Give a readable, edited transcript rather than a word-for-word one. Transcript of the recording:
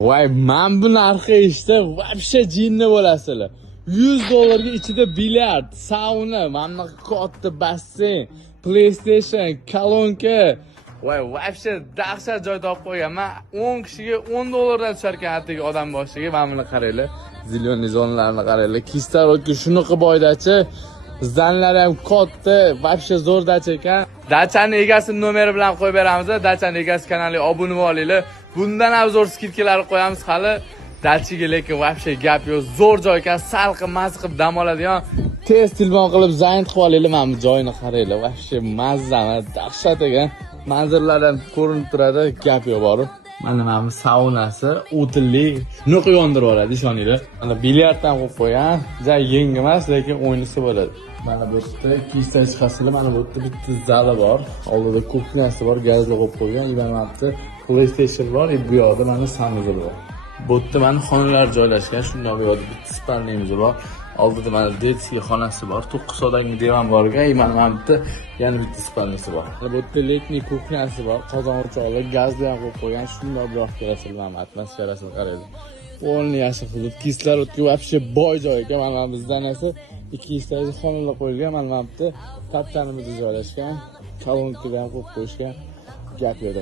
Voy, men bu narxi eshitib, вообще jinni bo'lasizlar. $100 ichida bilyard, sauna, mana katta basseyn, PlayStation, kolonka. Voy, вообще dahshat joy topib qo'yganman. 10 kishiga $10 tushar ekan atigi odam boshiga. Mana buni qaranglar. Zilyon zonlarni qaranglar. Kislorodga shunaqa boydachi. Zanlar ham katta, вообще zo'r dacha ekan. Dachani egasi nomeri bilan qo'yib beramiz. Dachani egasi kanaliga obuna bo'linglar. Bundan ham zo'r skidkalar qo'yamiz hali. Dachiga lekin вообще gap yo'q. Zo'r joy ekan, salqin, maz qilib dam oladigan. Tez telefon qilib zayn qilib olinglar. Mana bu joyni qaranglar. Вообще mazza, dahshat ekan. Manzarlardan ko'rinib turadi, gap yo'q borib. Mana bu saunasi, o'tinli, shunaqa yondirib oladi, ishoninglar. Mana bilyarddan qo'yib qo'ygan, juda yengil emas, lekin o'ynisi bo'ladi. Mana bu yerda ikkita chiqasizlar, mana bu yerda bitta zali bor. Oldida kuxnyasi bor, gazli qo'yib qo'ygan. Mana bu PlayStation bor, bu yoqda mana sanuzel bor. Bu yerda mana xonalar joylashgan, shunday bu yoqda bitta spalnimiz bor. Oldida mana detskiy xonasi bor, 9 so'dagi divan bor ekan, mana bu yerda yana bitta spalnisi bor. Bu yerda letniy kuxnyasi bor, qozon o'choqlar, gazli ham qo'yib qo'ygan, shunday biroq kelasizlar, mana atmosferasini qaranglar. O'rni yaxshi hudud, kislorodga вообще boy joy ekan. Mana bizdan esa 2 ta xonalar qo'yilgan, mana bu yerda kaptanimizda joylashgan, kolonkaga ham qo'yib qo'yishgan. Gap yo'q.